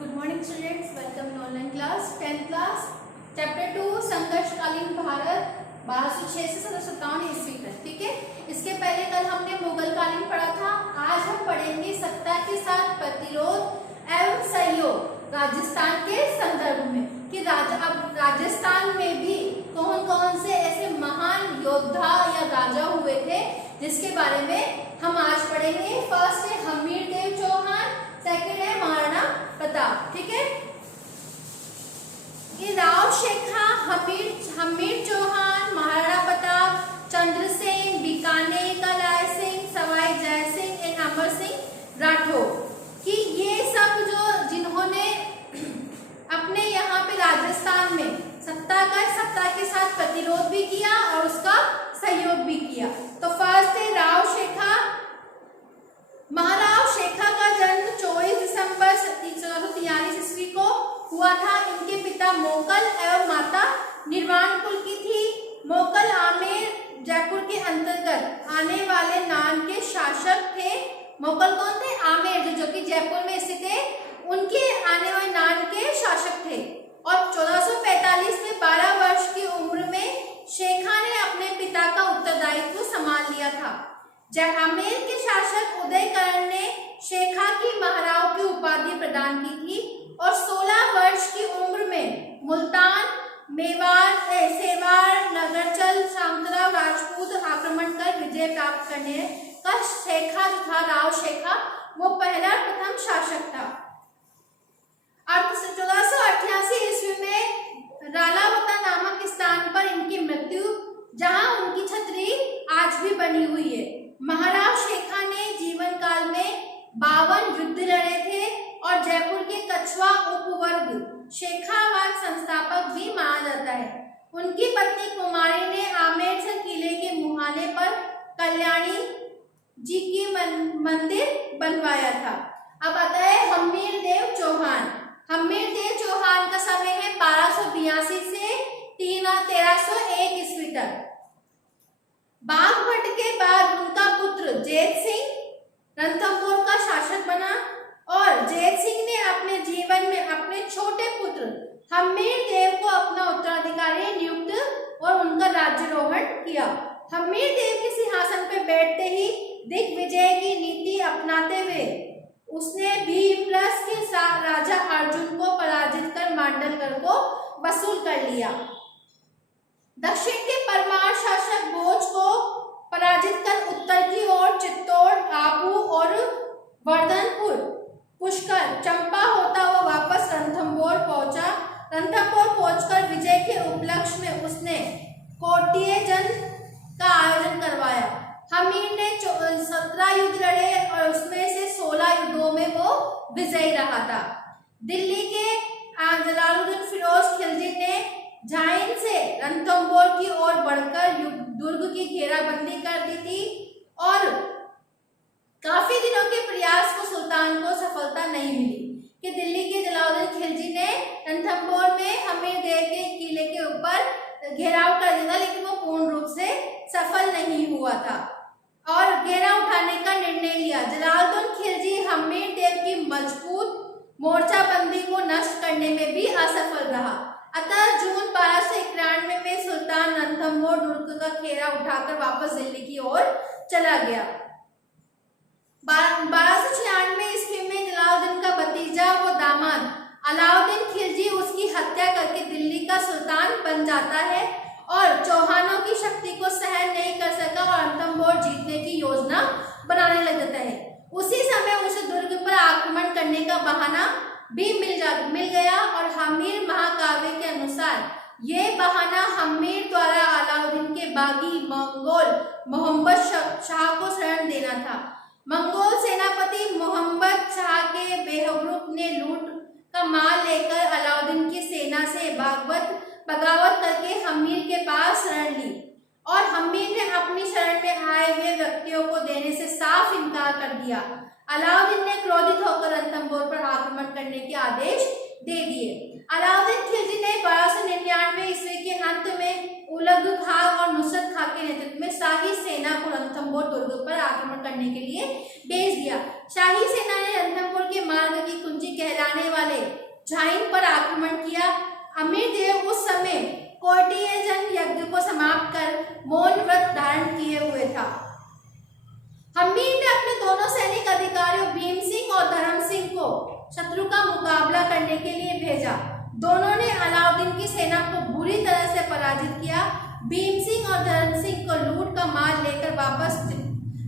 Good morning students, welcome in online class 10th class chapter 2 संघर्षकालीन भारत 1206 से 1757 ईस्वी तक। ठीक है, इसके पहले कल हमने मुगल कालीन पढ़ा था। आज हम पढ़ेंगे सत्ता के साथ प्रतिरोध एवं सहयोग राजस्थान के संदर्भ में कि अब राजस्थान में भी कौन कौन से ऐसे महान योद्धा या राजा हुए थे जिसके बारे में हम आज पढ़ेंगे। फर्स्ट है हमीरदेव चौहान, सेकंड है महाराणा प्रताप। ठीक है, ये राव शेखा, हमीर चौहान, महाराणा प्रताप, चंद्रसेन, बीकानेर का राय सिंह, सवाई जय सिंह एंड अमर सिंह राठौर कि ये सब जो जिन्होंने अपने यहाँ पे राजस्थान में सत्ता के साथ प्रतिरोध भी किया और उसका सहयोग भी किया। तो फर्स्ट है राव शेखा। महाराव शेखा का जन्म 24 दिसंबर 1443 ईस्वी को हुआ था। इनके पिता मोकल एवं माता निर्वाण कुल की थी। मोकल आमेर जयपुर के अंतर्गत आने वाले नाम के शासक थे। मोकल कौन थे? आमेर जो कि जयपुर में स्थित है, उनके आने वाले नाम के शासक थे। और 1445 में 12 वर्ष की उम्र में शेखा ने अपने पिता का उत्तरदायित्व संभाल लिया था। आमेर के शासक उदयकरण ने शेखा की महाराव की उपाधि प्रदान की थी और 16 वर्ष की उम्र में मुल्तान, मेवाड़, सेवाड़, नगरचल, शांतराव राजपूत आक्रमण कर विजय प्राप्त करने का शेखा जो था, राव शेखा, वो पहला प्रथम शासक था। 1488 ईस्वी में रालावता नामक स्थान पर इनकी मृत्यु, जहां उनकी छतरी आज भी बनी हुई है। महाराव शेखा ने जीवन काल में 52 युद्ध लड़े थे और जयपुर के कछवा उपवर्ग शेखावाद संस्थापक भी माना जाता है। उनकी पत्नी कुमारी ने आमेर किले के मुहाने पर कल्याणी जी की मंदिर बनवाया था। अब आता है हमीरदेव चौहान। हमीरदेव चौहान का समय है 1282 से 1301 ईस्वी तक। बागभट के बाद उनका पुत्र जैत सिंह रणथंभौर का शासक बना और जैत सिंह ने अपने जीवन में अपने छोटे पुत्र हमीरदेव को अपना उत्तराधिकारी नियुक्त और उनका राज्यारोहण किया। हमीरदेव के सिंहासन पर बैठते ही दिग्विजय की नीति अपनाते हुए उसने भीमरस के साथ राजा अर्जुन को पराजित कर मांडलगढ़ को वसूल कर लिया। दक्षिण के परमार शासक भोज को पराजित कर उत्तर की ओर चित्तौड़, आबू और वर्धनपुर, पुष्कर, चंपा होता हुआ वापस रणथंभौर पहुंचा। रणथंभौर पहुंचकर विजय के उपलक्ष्य में उसने कोटियेजन का आयोजन करवाया। हमीर ने 17 युद्ध लड़े और उसमें से 16 युद्धों में वो विजयी रहा था। दिल्ली के जलालुद्दीन फिरोज खिलजी ने झाइन से रणथंभौर की ओर बढ़कर दुर्ग की घेराबंदी कर दी थी और काफी दिनों के प्रयास को सुल्तान को सफलता नहीं मिली कि दिल्ली के जलालुद्दीन खिलजी ने रणथंभौर में हमीरदेव के किले के ऊपर घेराव कर दिया था, लेकिन वो पूर्ण रूप से सफल नहीं हुआ था और घेरा उठाने का निर्णय लिया। जलालुद्दीन खिलजी हमीरदेव की मजबूत मोर्चाबंदी को नष्ट करने में भी असफल रहा। अतः जून 1291 में सुल्तान रणथंभौर दुर्ग का घेरा उठाकर वापस दिल्ली की ओर चला गया। 1296 ईस्वी में जलालुद्दीन का भतीजा व दामाद अलाउद्दीन खिलजी उसकी हत्या करके दिल्ली का सुल्तान बन जाता है और चौहानों की शक्ति को सहन नहीं कर सका और रणथंभौर जीतने की योजना बनाने लग जाता है। उसी समय उसे दुर्ग पर आक्रमण करने का बहाना भी मिल गया और हमीर महाकाव्य के अनुसार ये बहाना हमीर द्वारा अलाउद्दीन के बागी मंगोल मोहम्मद शाह को शरण देना था। मंगोल सेनापति मोहम्मद शाह के बेहरुख ने लूट का माल लेकर अलाउद्दीन की सेना से बगावत करके हमीर के पास शरण ली और हमीर ने अपनी शरण में आए हुए व्यक्तियों को देने से साफ इनकार कर दिया। अलाउद्दीन ने क्रोधित होकर रणथंभौर पर आक्रमण करने के आदेश दे दिए। अलाउद्दीन खिलजी ने 1299 ईस्वी के अंत में उलग खां और नुसरत खां के नेतृत्व में शाही सेना को रणथंभौर दुर्ग पर आक्रमण करने के लिए भेज दिया। शाही सेना ने रणथंभौर के मार्ग की कुंजी कहलाने वाले झाइन पर आक्रमण किया। अमीरदेव उस समय कोटियजन यज्ञ को समाप्त कर मौन व्रत धारण किए हुए था। हम्मीर ने अपने दोनों सैनिक अधिकारियों भीम सिंह और धर्म सिंह को शत्रु का मुकाबला करने के लिए भेजा। दोनों ने अलाउद्दीन की सेना को बुरी तरह से पराजित किया। भीम सिंह और धर्म सिंह को लूट का माल लेकर वापस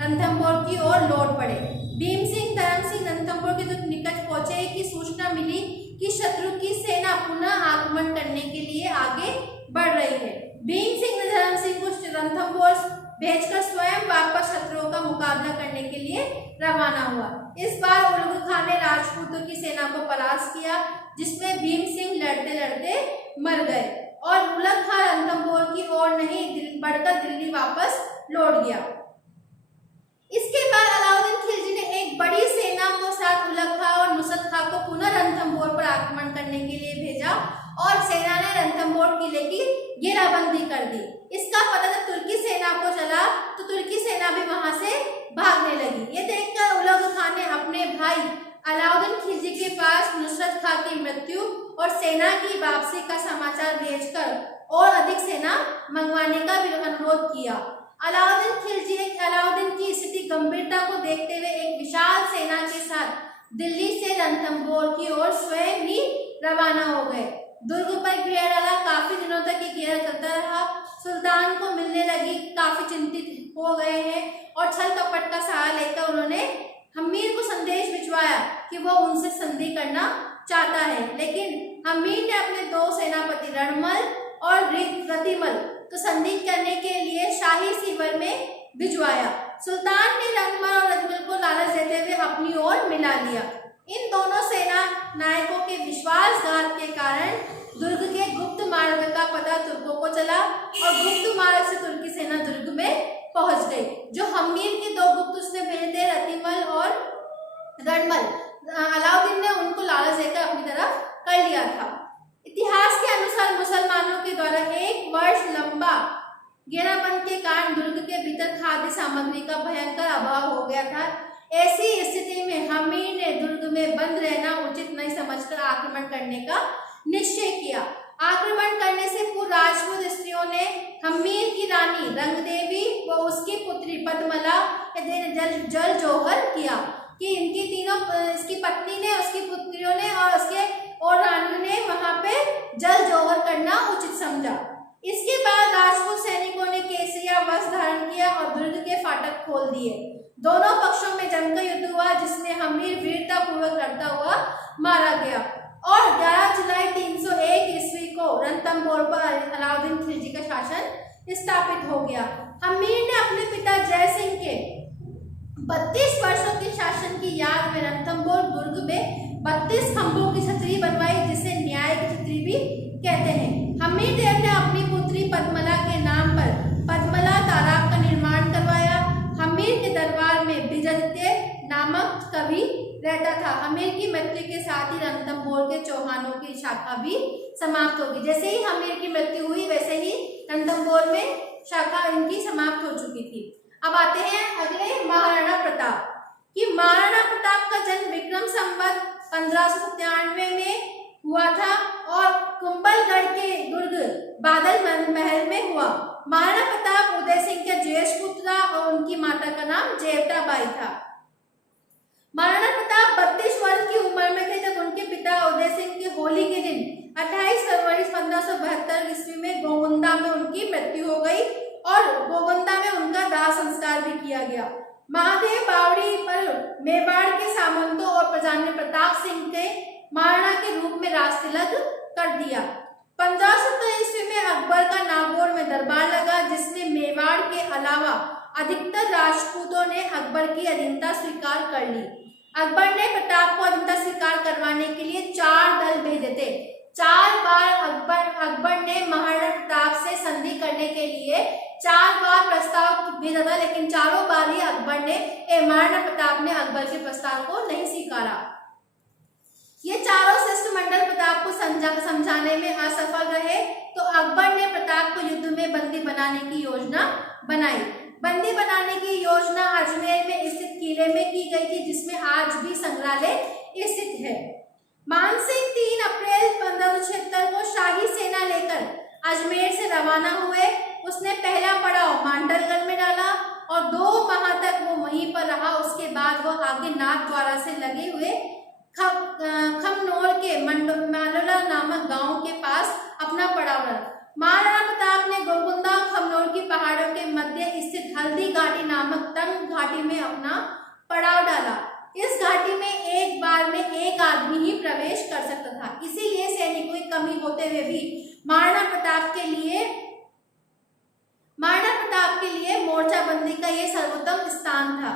रणथंभौर की ओर लौट पड़े। भीम सिंह धर्म सिंह रणथंभौर के निकट पहुंचे कि सूचना मिली कि शत्रु की सेना पुनः आक्रमण करने के लिए आगे बढ़ रही है। भीम सिंह ने धर्म सिंह को रणथंभौर भेजकर स्वयं वापस शत्रुओं का मुकाबला करने के लिए रवाना हुआ। इस बार उलगु खान ने राजपूतों की सेना को परास्त किया, जिसमें भीम सिंह लड़ते लड़ते मर गए और उलग खान रणथंभौर की ओर नहीं बढ़कर दिल्ली वापस लौट गया। इसके बाद अलाउद्दीन खिलजी ने एक बड़ी सेना को साथ उलग खां और नुसरत खां को पुनः रणथंभौर पर आक्रमण करने के लिए भेजा और सेना ने रणथंभौर किले की घेराबंदी कर दी। इसका पता जब तुर्की सेना को चला तो तुर्की सेना भी वहां से भागने लगी। ये देखकर उलग खान ने अपने भाई अलाउद्दीन खिलजी के पास नुसरत खां की मृत्यु और सेना की वापसी का समाचार भेजकर और अधिक सेना मंगवाने का भी अनुरोध किया। अलाउद्दीन खिलजी ने अलाउद्दीन की स्थिति गंभीरता को देखते हुए एक विशाल सेना के साथ दिल्ली से रणथंभौर की ओर स्वयं ही रवाना हो गए। दुर्ग पर घेरा डाला। काफी दिनों तक ये घेरा चलता रहा। सुल्तान को मिलने लगी, काफी चिंतित हो गए हैं और छल कपट का सहारा लेकर उन्होंने हम्मीर को संदेश भिजवाया कि वो उनसे संधि करना चाहता है, लेकिन हम्मीर ने अपने दो सेनापति रणमल और रतिमल को संधि करने के लिए शाही शिविर में भिजवाया। सुल्तान ने रणमल और रतिमल को लालच देते हुए अपनी ओर मिला लिया। इन दोनों सेना नायकों के विश्वासघात के कारण दुर्ग के गुप्त मार्ग का पता तुर्कों को चला और गुप्त मार्ग से तुर्की सेना दुर्ग में पहुंच गई। जो हम्मीर के दो गुप्त उसने भेजे थे रतिमल और रणमल, अलाउद्दीन ने उनको लालच देकर अपनी तरफ कर लिया था। इतिहास के अनुसार मुसलमानों के द्वारा एक वर्ष लंबा घेराबंद के कारण दुर्ग के भीतर खाद्य सामग्री का भयंकर अभाव हो गया था। ऐसी स्थिति में हम्मीर ने दुर्ग में बंद रहना उचित नहीं समझकर आक्रमण करने का निश्चय किया। आक्रमण करने से पूर्व राजपूत स्त्रियों ने हम्मीर की रानी रंगदेवी व उसकी पुत्री पद्मला जल जोहर किया कि इनकी तीनों, इसकी पत्नी ने, उसकी पुत्रियों ने और रानी ने वहां पे जल जोहर करना उचित समझा। इसके बाद राजपूत सैनिकों ने केसरिया वस्त्र धारण किया और दुर्ग के फाटक खोल दिए। दोनों पक्षों में जमकर युद्ध हुआ, जिसमें हम्मीर वीरता पूर्वक लड़ता हुआ मारा गया और 11 जुलाई 301 ईस्वी को रणथंभौर पर अलाउद्दीन खिलजी का शासन स्थापित हो गया। हम्मीर ने अपने पिता जय सिंह के 32 वर्षों के शासन की याद में रणथंभौर दुर्ग में 32 खंभों की छतरी बनवाई, जिसे न्याय की छतरी भी कहते हैं। हम्मीर देव ने अपनी पुत्री पद्मला के नाम पर पद्मला तालाब का निर्माण करवाया। हम्मीर के दरबार में बिजद्य नामक कवि रहता था। हम्मीर की मृत्यु के साथ ही रणथंभौर के चौहानों की शाखा भी समाप्त होगी। जैसे ही हम्मीर की मृत्यु हुई वैसे ही रणथंभौर में शाखा इनकी समाप्त हो चुकी थी। अब आते हैं अगले महाराणा प्रताप कि महाराणा प्रताप का जन्म विक्रम संवत 1597 में हुआ था और कुंभलगढ़ के दुर्ग बादल महल में हुआ। महाराणा प्रताप उदय सिंह के ज्येष्ठ पुत्र था और उनकी माता का नाम जेवता बाई था। महाराणा प्रताप 32 वर्ष की उम्र में थे जब उनके पिता उदय सिंह की होली के दिन 28 फरवरी 1572 ईस्वी में गोगुंदा में उनकी मृत्यु हो गई और गोगुंदा में उनका दाह संस्कार भी किया गया। महादेव बावड़ी पर मेवाड़ के सामंतों और प्रधान प्रताप सिंह के महाराणा के रूप में राज तिलक कर दिया। 1570 ईस्वी में अकबर का नागौर में दरबार लगा, जिसमें मेवाड़ के अलावा अधिकतर राजपूतों ने अकबर की अधीनता स्वीकार कर ली। अकबर ने प्रताप को अधीनता स्वीकार करवाने के लिए 4 दल भेजे थे। 4 बार अकबर ने महाराणा प्रताप से संधि करने के लिए 4 बार प्रस्ताव भेजा था, लेकिन चारों बार ही महाराणा प्रताप ने अकबर के प्रस्ताव को नहीं स्वीकारा। ये चारों शिष्टमंडल प्रताप को समझाने में असफल रहे, तो अकबर ने प्रताप को युद्ध में बंदी बनाने की योजना बनाई। बंदी बनाने की योजना अजमेर में स्थित किले में की गई थी, जिसमें आज भी संग्रहालय स्थित है। मानसिंह 3 अप्रैल 1576 को शाही सेना लेकर अजमेर से रवाना हुए। उसने पहला पड़ाव मांडलगढ़ में डाला और 2 माह तक वो वहीं पर रहा। उसके बाद वो आगे नाथद्वारा से लगे हुए खमनोर के मालोला नामक गांव के पास अपना पड़ाव डाला। महाराणा प्रताप ने गोलकुंडा खमनोर की पहाड़ों के मध्य स्थित हल्दी घाटी नामक तंग घाटी में अपना पड़ाव डाला। इस घाटी में एक बार में एक आदमी ही प्रवेश कर सकता था, इसीलिए सैनिकों की कमी होते हुए भी महाराणा प्रताप के लिए मोर्चाबंदी का ये सर्वोत्तम स्थान था।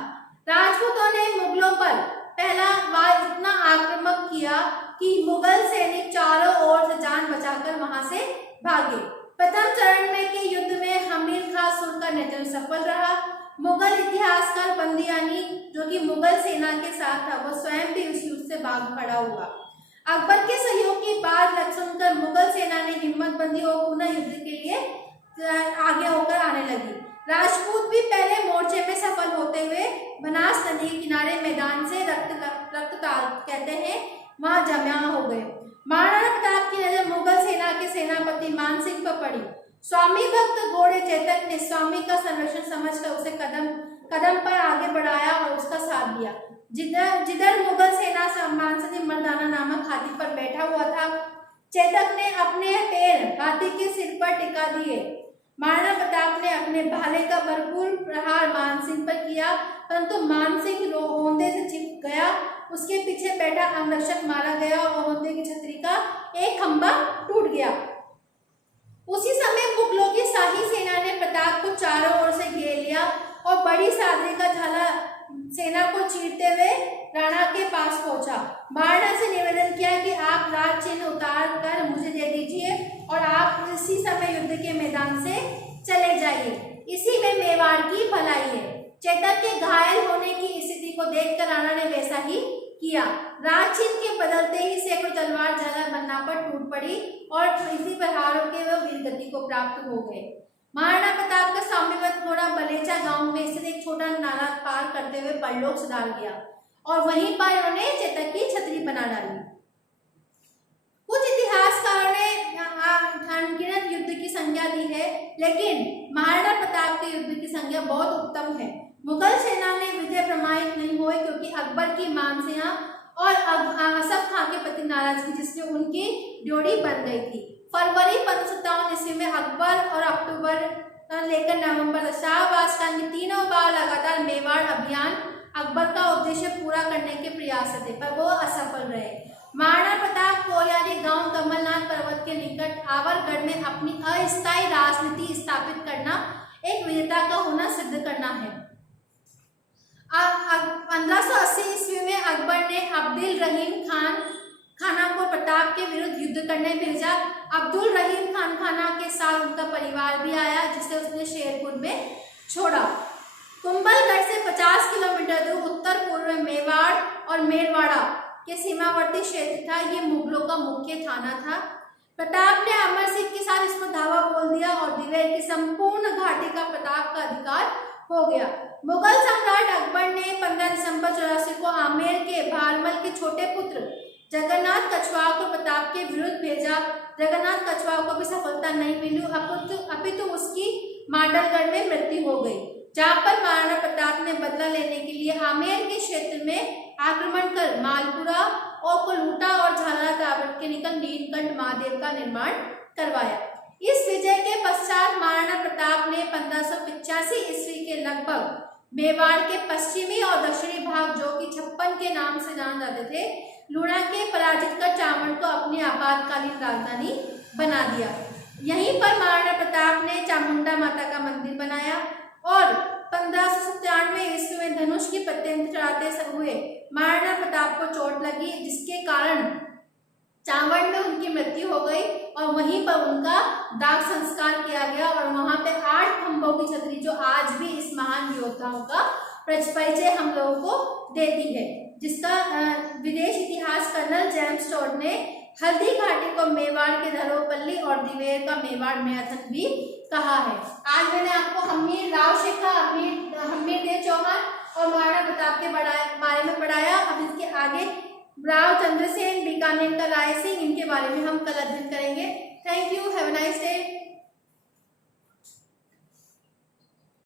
राजपूतों ने मुगलों पर पहला बार इतना आक्रामक किया कि मुगल सैनिक चारों ओर से जान बचाकर वहां से भागे। प्रथम चरण में के युद्ध में हमीर खां सुर का नेतृत्व सफल रहा। मुगल इतिहासकार बंदियानी, जो कि मुगल सेना के साथ था, वह स्वयं भी उस युद्ध से भाग खड़ा हुआ। अकबर के सहयोग की बात सुनकर मुगल सेना ने हिम्मत बंदी और पुनः युद्ध के लिए आगे होकर आने लगी। राजपूत भी पहले मोर्चे में सफल होते हुए बनास नदी के किनारे मैदान से रक्तताल कहते हैं वहां जमा हो गए। महाराणा प्रताप की नजर मुगल सेना के सेनापति मानसिंह पर पड़ी। स्वामी भक्त घोड़े चेतक ने स्वामी का संरक्षण समझकर उसे कदम कदम पर आगे बढ़ाया और उसका साथ दिया। जिधर मुगल सेना मानसिंह मर्दाना नामक हाथी पर बैठा हुआ था, चेतक ने अपने पैर हाथी के सिर पर टिका दिए। महाराणा प्रताप ने अपने भाले का भरपूर प्रहार मानसिंह पर किया, परंतु मानसिंह होंदे से चिपक गया। उसके पीछे बैठा अंगरक्षक मारा गया और होंदे की छतरी का एक खंभा टूट गया। उसी समय मुगलों की शाही सेना ने प्रताप को चारों ओर से घेर लिया और बड़ी सादरी का झाला सेना को चीरते हुए राणा के पास पहुंचा। महाराणा से निवेदन किया कि आप राज चिन्ह उतार कर मुझे दे दीजिए और आप इसी समय युद्ध के मैदान से चले जाइए, इसी में मेवाड़ की भलाई है। चेतक के घायल होने की स्थिति को देखकर राणा ने वैसा ही किया। राज चिन्ह के बदलते ही सैकड़ों तलवार झाला बनना पर टूट पड़ी और इसी प्रहारों के वह वीरगति को प्राप्त हो गए। महाराणा प्रताप का साम्यवत घोड़ा बलेचा गांव में स्थित एक छोटा नाला पार करते हुए परलोक सुधार गया और वहीं पर उन्होंने चेतक की छतरी बना डाली। कुछ इतिहासकारों ने अनगिनत युद्ध की संख्या दी है, लेकिन महाराणा प्रताप के युद्ध की संख्या बहुत उत्तम है। मुगल सेना में विजय प्रमाणित नहीं हुई क्योंकि अकबर की मानसिंह और असफ खां के प्रति नाराजगी जिससे उनकी ड्योढ़ी बन गई थी। फरवरी 1557 ईस्वी में अकबर और अक्टूबर लेकर नवंबर शाहबाज खान की तीनों बार लगातार मेवाड़ अभियान अकबर का उद्देश्य पूरा करने के प्रयास थे, पर वो असफल रहे। महाराणा प्रताप कोरियारी गांव कमलनाथ पर्वत के निकट आवरगढ़ में अपनी अस्थायी राजनीति स्थापित करना, एक विजेता का होना सिद्ध करना है। 1580 ईस्वी में अकबर ने अब्दुल रहीम खाना को प्रताप के विरुद्ध युद्ध करने भेजा। अब्दुल रहीम खाना के साथ उनका परिवार भी आया, जिसे उसने शेरपुर में छोड़ा। कुंभलगढ़ से 50 किलोमीटर दूर उत्तर पूर्व में मेवाड़ और मेरवाड़ा के सीमावर्ती क्षेत्र था। ये मुगलों का मुख्य थाना था। प्रताप ने अमर सिंह के साथ इस पर धावा बोल दिया और दिवेर की संपूर्ण घाटी का प्रताप का अधिकार हो गया। मुगल सम्राट अकबर ने 15 दिसंबर 84 को आमेर के भारमल के छोटे पुत्र जगन्नाथ कछवाहा को प्रताप के विरुद्ध भेजा। जगन्नाथ कछवाहा को भी सफलता नहीं मिली, अपितु उसकी मांडलगढ़ में मृत्यु हो गई, जहां पर महाराणा प्रताप ने बदला लेने के लिए आमेर के क्षेत्र में आक्रमण कर मालपुरा और को लूटा और झालरा टावर के निकट नीलकंठ महादेव का निर्माण करवाया। इस विजय के पश्चात महाराणा प्रताप ने 1585 ईस्वी के लगभग मेवाड़ के पश्चिमी और दक्षिणी भाग, जो कि 56 के नाम से जाने जाते थे, लूणा के पराजित कर चावड़ को अपनी आपातकालीन राजधानी बना दिया। यहीं पर महाराणा प्रताप ने चामुंडा माता का मंदिर बनाया और 1597 ईस्वी में धनुष की प्रत्यंत चढ़ाते हुए महाराणा प्रताप को चोट लगी, जिसके कारण चावड़ में उनकी मृत्यु हो गई और वहीं पर उनका दाह संस्कार किया गया और वहां पे 8 खंभों की छतरी, जो आज भी इस महान योद्धाओं का परिचय हम लोगों को देती है, जिसका विदेश इतिहास कर्नल जेम्स टोड ने हल्दी घाटी को मेवाड़ के धरोपल्ली और दिवेर का मेवाड़ मैथन भी कहा है। आज मैंने आपको हमीर राव शेखा, हमीर देव चौहान और महाराणा प्रताप के बारे में पढ़ाया। अब इसके आगे राव चंद्रसेन, बीकानेर का राय सिंह, इनके बारे में हम कल अध्ययन करेंगे। Thank you, have a nice day.